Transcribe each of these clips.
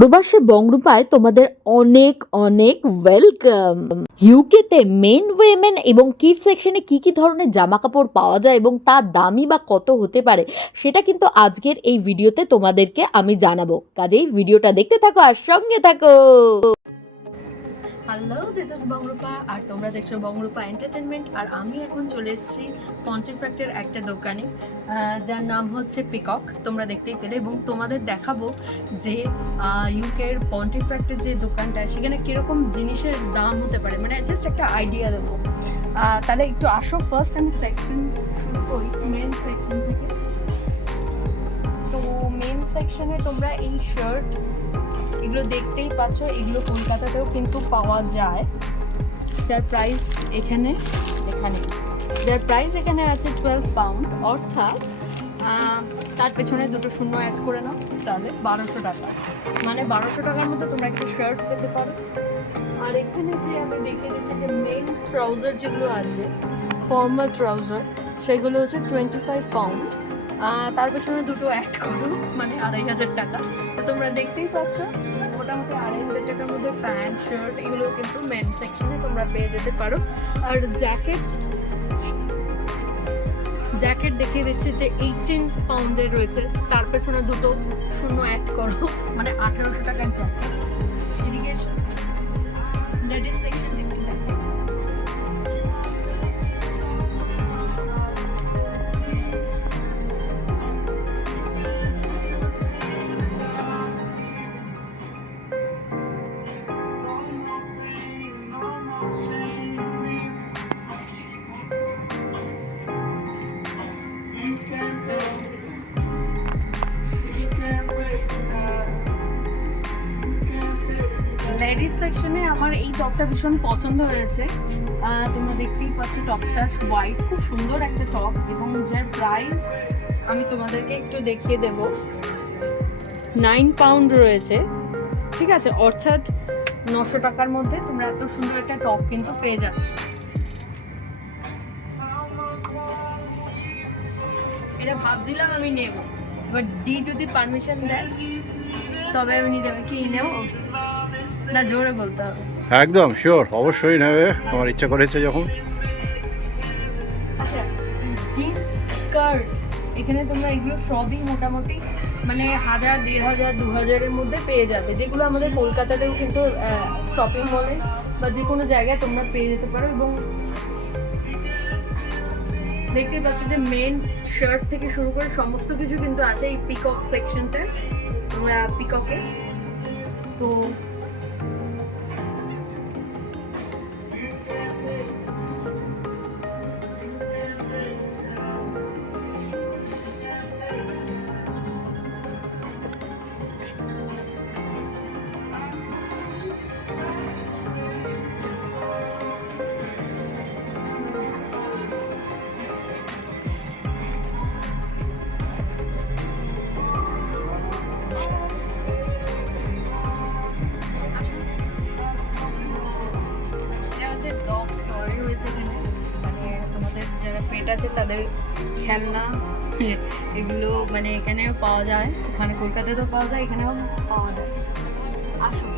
প্রবাসে বংরূপায় তোমাদের অনেক অনেক ওয়েলকাম। ইউকেতে মেন, উইমেন এবং কিডস সেকশনে কি কি ধরনের জামা কাপড় পাওয়া যায় এবং তার দামই বা কত হতে পারে সেটা কিন্তু আজকের এই ভিডিওতে তোমাদেরকে আমি জানাবো। কাজেই ভিডিওটা দেখতে থাকো আর সঙ্গে থাকো। হ্যালো, দিস ইজ বংরূপা আর তোমরা দেখছো বংরূপা এন্টারটেনমেন্ট। আর আমি এখন চলে এসেছি পন্টিফ্যাক্টের একটা দোকানে যার নাম হচ্ছে পিকক, তোমরা দেখতেই পেলে। এবং তোমাদের দেখাবো যে ইউকের পন্টিফ্যাক্টের যে দোকানটা সেখানে কীরকম জিনিসের দাম হতে পারে, মানে জাস্ট একটা আইডিয়া দেবো। তাহলে একটু আসো, ফার্স্ট আমি সেকশন শুরু করি মেন সেকশন থেকে। তো মেন সেকশনে তোমরা এই শার্ট এগুলো দেখতেই পাচ্ছ, এগুলো কলকাতাতেও কিন্তু পাওয়া যায়, যার প্রাইস এখানে আছে 12 পাউন্ড, অর্থাৎ তার পেছনে দুটো শূন্য অ্যাড করে নাও, তাহলে 1200 টাকা। মানে 1200 টাকার মধ্যে তোমরা একটা শার্ট পেতে পারো। আর এখানে যে আমি দেখিয়ে দিচ্ছি যে মেন ট্রাউজার যেগুলো আছে, ফর্মাল ট্রাউজার, সেগুলো হচ্ছে 25 পাউন্ড, তার পেছনে দুটো অ্যাড করো, মানে 2500 টাকা। তো তোমরা দেখতেই পাচ্ছ মোটামুটি 2500 টাকার মধ্যে প্যান্ট শার্ট এগুলো কিন্তু মেন সেকশনে তোমরা পেয়ে যেতে পারো। আর জ্যাকেট দেখিয়ে দিচ্ছে যে 18 পাউন্ডের রয়েছে, তার পেছনে দুটো শূন্য অ্যাড করো, মানে 1800 টাকার জ্যাকেট। এদিকে লেডিস সেকশন একটু দেখো। লেডিস সেকশনে আমার এই টপটা ভীষণ পছন্দ হয়েছে। তোমরা দেখতেই পাচ্ছ টপটা হোয়াইট, খুব সুন্দর একটা টপ, এবং যার প্রাইস আমি তোমাদেরকে একটু দেখিয়ে দেব, 9 পাউন্ড রয়েছে, ঠিক আছে, অর্থাৎ 900 টাকার মধ্যে তোমরা এত সুন্দর একটা টপ কিন্তু পেয়ে যাচ্ছ। এটা ভাবছিলাম আমি নেব, এবার ডি যদি পারমিশন দেয় তবে আমি নিতে পারি। কি নেব না, জোরে বলতে হবে। একদম শিওর, অবশ্যই নেবে, তোমার ইচ্ছা করেছে যখন। আচ্ছা, জিন্স স্কার্ট এখানে তোমরা এগুলো সবই মোটামুটি মানে 1000, 1500, 2000-এর মধ্যে পেয়ে যাবে, যেগুলো আমাদের কলকাতাতেও কিন্তু শপিং মলে বা যে কোনো জায়গায় তোমরা পেয়ে যেতে পারো। এবং দেখতেই পাচ্ছ যে মেন শার্ট থেকে শুরু করে সমস্ত কিছু কিন্তু আছে এই পিকক সেকশনটা, তোমরা পিককে। তো মানে তোমাদের যারা পেট আছে তাদের খেলনা এগুলো মানে এখানেও পাওয়া যায়, ওখানে কলকাতাতেও পাওয়া যায়, এখানেও পাওয়া যায়। আসো,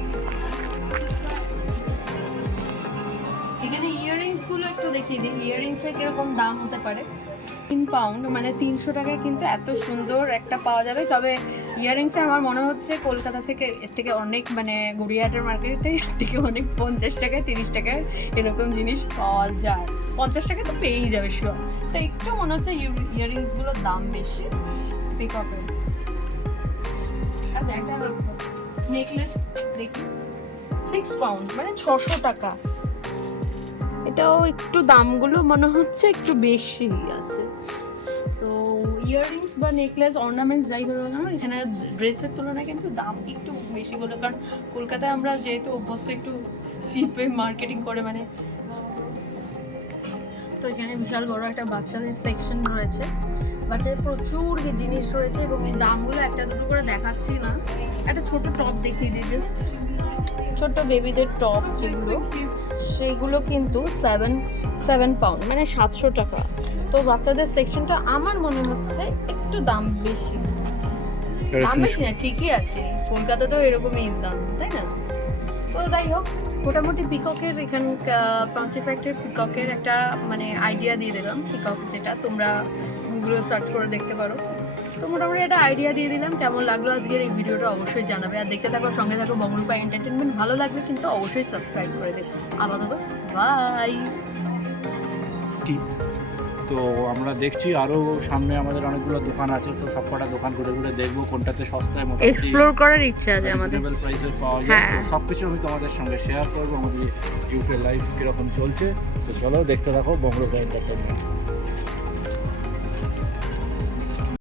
এখানে ইয়াররিংসগুলো একটু দেখিয়ে দিই, ইয়াররিংসের কিরকম দাম হতে পারে। 3 পাউন্ড মানে 300 টাকায় কিন্তু এত সুন্দর একটা পাওয়া যাবে। তবে ইয়াররিংসে আমার মনে হচ্ছে কলকাতা থেকে এর থেকে অনেক, মানে গড়িয়াহাটের মার্কেটে এর থেকে অনেক 50 টাকায় 30 টাকায় এরকম জিনিস পাওয়া যায়। 50 টাকা তো পেয়েই যাবে শিওর। তো একটু মনে হচ্ছে ইয়াররিংসগুলোর দাম বেশি পিককের। আচ্ছা, একটা নেকলেস দেখি, 6 পাউন্ড মানে 600 টাকা। এটাও একটু দামগুলো মনে হচ্ছে একটু বেশি আছে। সো ইয়াররিংস বা নেকলেস, অর্নামেন্টস যাই বলো না, এখানে ড্রেসের তুলনায় কিন্তু দাম একটু বেশি বলে, কারণ কলকাতায় আমরা যেহেতু অভ্যস্ত একটু চিপে মার্কেটিং করে, মানে তো এখানে বিশাল বড় একটা বাচ্চাদের সেকশন রয়েছে, বাচ্চাদের প্রচুর জিনিস রয়েছে এবং দামগুলো একটা দুটো করে দেখাচ্ছি না। একটা ছোট টপ দেখিয়ে দিই, জাস্ট ছোট্ট বেবিদের টপ যেগুলো, সেগুলো কিন্তু 7 পাউন্ড মানে 700 টাকা। তো বাচ্চাদের সেকশনটা আমার মনে হচ্ছে একটু দাম বেশি, দাম বেশি না, ঠিকই আছে, কলকাতাতেও এরকমই দাম, তাই না? তো যাই হোক, মোটামুটি পিককের পন্টিফ্যাক্টের পিককের একটা মানে আইডিয়া দিয়ে দিলাম। পিকক যেটা তোমরা গুগলে সার্চ করে দেখতে পারো। তো মোটামুটি একটা আইডিয়া দিয়ে দিলাম। কেমন লাগলো আজকের এই ভিডিওটা অবশ্যই জানাবে, আর দেখতে থাকো, সঙ্গে থাকো বংরূপা এন্টারটেনমেন্ট। ভালো লাগলে কিন্তু অবশ্যই সাবস্ক্রাইব করে দেবে। আপাতত বাই। তো আমরা দেখছি আরও সামনে আমাদের অনেকগুলো দোকান আছে, তো সবকটা দোকান ঘুরে ঘুরে দেখবো কোনটাতে সস্তায় এক্সপ্লোর করার ইচ্ছা আছে আমাদের। রিজনেবল প্রাইসে পাওয়া যায়। তো হ্যাঁ। সব কিছু আমি তোমাদের সঙ্গে শেয়ার করবো, আমাদের ইউটিউব লাইফ কীরকম চলছে। তো চলো দেখতে থাকো বংরূপা এন্টারটেনমেন্ট।